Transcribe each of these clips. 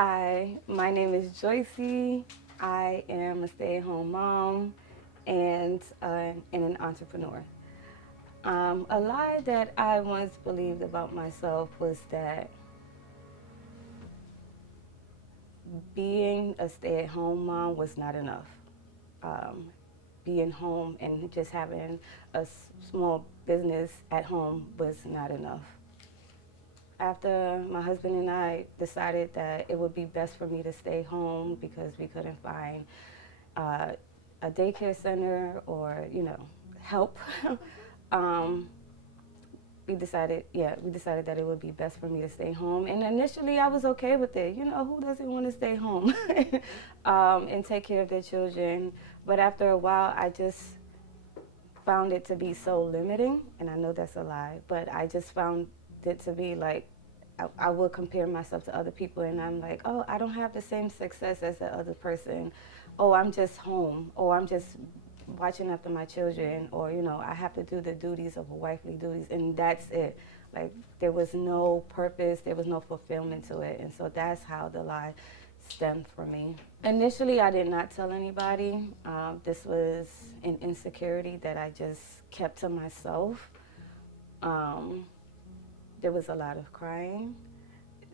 Hi, my name is Joyce. I am a stay-at-home mom and an entrepreneur. A lie that I once believed about myself was that being a stay-at-home mom was not enough. Um, Being home and just having a small business at home was not enough. After my husband and I decided that it would be best for me to stay home because we couldn't find uh, a daycare center or, help, um, we decided that it would be best for me to stay home. And initially, I was okay with it. Who doesn't want to stay home and take care of their children? But after a while, I just found it to be so limiting, and I know that's a lie, but I just found it to be like I would compare myself to other people, and I'm like, oh, I don't have the same success as the other person. Oh, I'm just home. Oh, I'm just watching after my children, or I have to do the duties of a wifely duties, and that's it. Like there was no purpose, there was no fulfillment to it, and so that's how the lie stemmed for me. Initially, I did not tell anybody. This was an insecurity that I just kept to myself. Um, there was a lot of crying.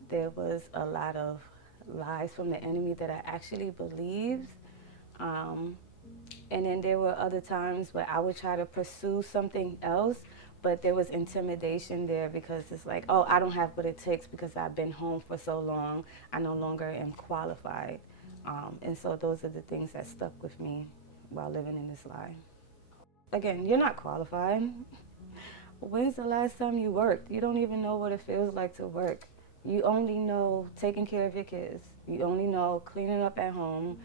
There was a lot of lies from the enemy that I actually believed. Um, and then there were other times where I would try to pursue something else, but there was intimidation there because it's like, oh, I don't have what it takes because I've been home for so long. I no longer am qualified. And so those are the things that stuck with me while living in this lie. Again, you're not qualified. When's the last time you worked? You don't even know what it feels like to work. You only know taking care of your kids. You only know cleaning up at home.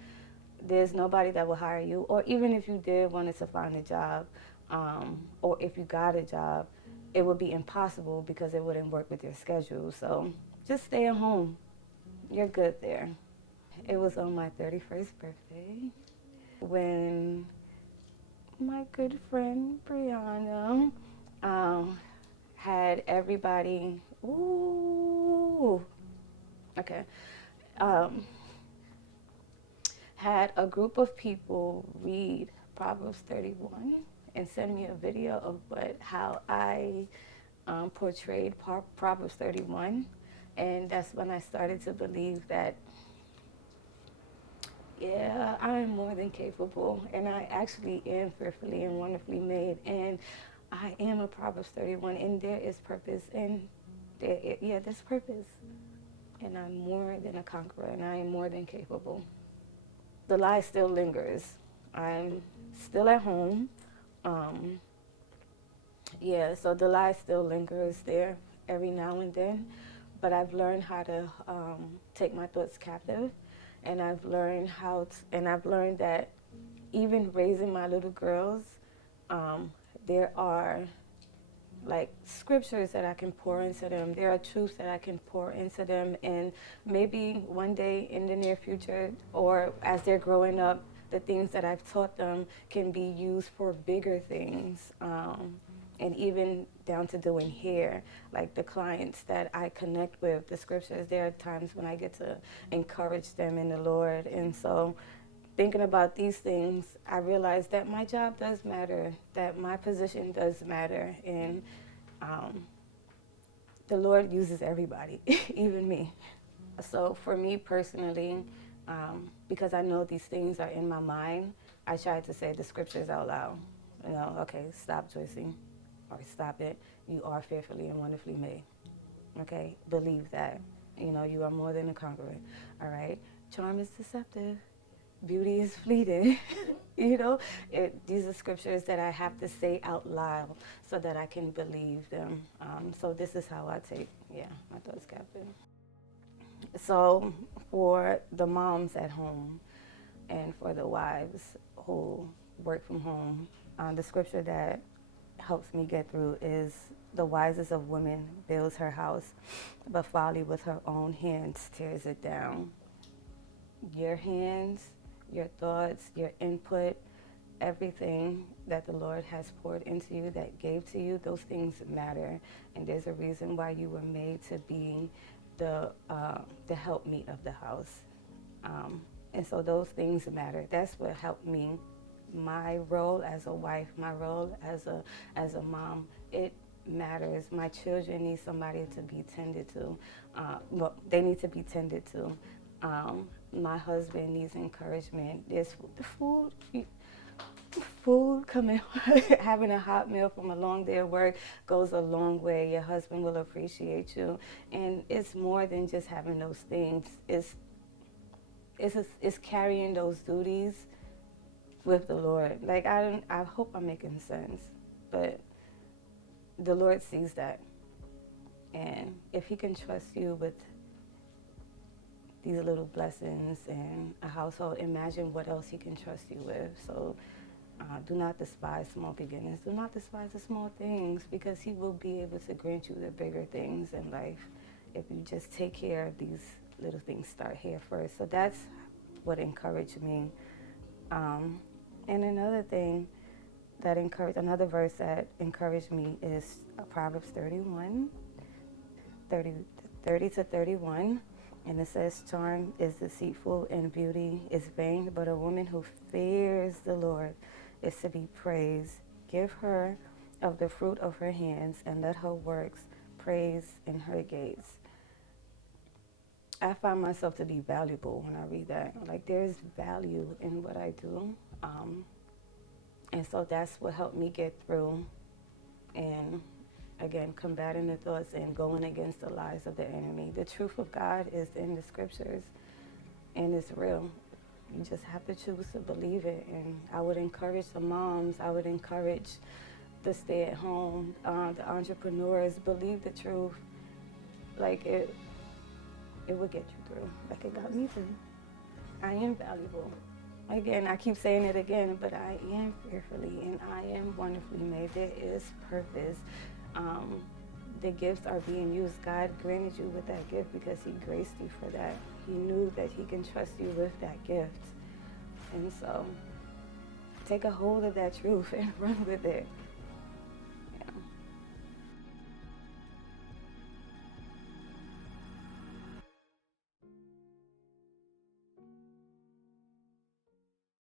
There's nobody that will hire you. Or even if you did wanted to find a job, or if you got a job, it would be impossible because it wouldn't work with your schedule. So just stay at home. You're good there. It was on my 31st birthday when my good friend Brianna had everybody, ooh, okay, um, had a group of people read Proverbs 31 and send me a video of how I portrayed Proverbs 31. And that's when I started to believe that, yeah, I'm more than capable, and I actually am fearfully and wonderfully made, and I am a Proverbs 31, and there is purpose, and there's purpose, and I'm more than a conqueror, and I am more than capable. The lie still lingers. I'm still at home. Um, so the lie still lingers there every now and then, but I've learned how to take my thoughts captive, and I've learned that even raising my little girls, there are like scriptures that I can pour into them. There are truths that I can pour into them, and maybe one day in the near future, or as they're growing up, the things that I've taught them can be used for bigger things, and even down to doing hair. Like the clients that I connect with, the scriptures, there are times when I get to encourage them in the Lord, and so thinking about these things, I realized that my job does matter, that my position does matter, and the Lord uses everybody, even me. So for me personally, because I know these things are in my mind, I try to say the scriptures out loud. Okay, stop, Joyce, or stop it. You are fearfully and wonderfully made. Okay, believe that. You are more than a conqueror. All right, charm is deceptive. Beauty is fleeting. These are scriptures that I have to say out loud so that I can believe them. So this is how I take, my thoughts captive. So for the moms at home and for the wives who work from home, the scripture that helps me get through is the wisest of women builds her house, but folly with her own hands tears it down. Your hands, your thoughts, your input, everything that the Lord has poured into you, that gave to you, those things matter. And there's a reason why you were made to be the helpmeet of the house. And so those things matter. That's what helped me. My role as a wife, my role as a mom, it matters. My children need somebody to be tended to. Well, they need to be tended to. My husband needs encouragement. There's food coming, having a hot meal from a long day of work goes a long way. Your husband will appreciate you. And it's more than just having those things. It's carrying those duties with the Lord. Like, I hope I'm making sense, but the Lord sees that. And if he can trust you with these little blessings and a household, imagine what else he can trust you with. So do not despise small beginnings. Do not despise the small things, because he will be able to grant you the bigger things in life if you just take care of these little things. Start here first. So that's what encouraged me. And another thing that another verse that encouraged me is Proverbs 31, 30 to 31. And it says, charm is deceitful and beauty is vain, but a woman who fears the Lord is to be praised. Give her of the fruit of her hands, and let her works praise in her gates. I find myself to be valuable when I read that. Like, there's value in what I do. And so that's what helped me get through. And again, combating the thoughts and going against the lies of the enemy. The truth of God is in the scriptures, and it's real. You just have to choose to believe it. And I would encourage the moms, I would encourage the stay-at-home, the entrepreneurs, believe the truth. Like, it would get you through, like it got me through. I am valuable. Again, I keep saying it again, but I am fearfully and I am wonderfully made. There is purpose. The gifts are being used. God granted you with that gift because he graced you for that. He knew that he can trust you with that gift. And so take a hold of that truth and run with it.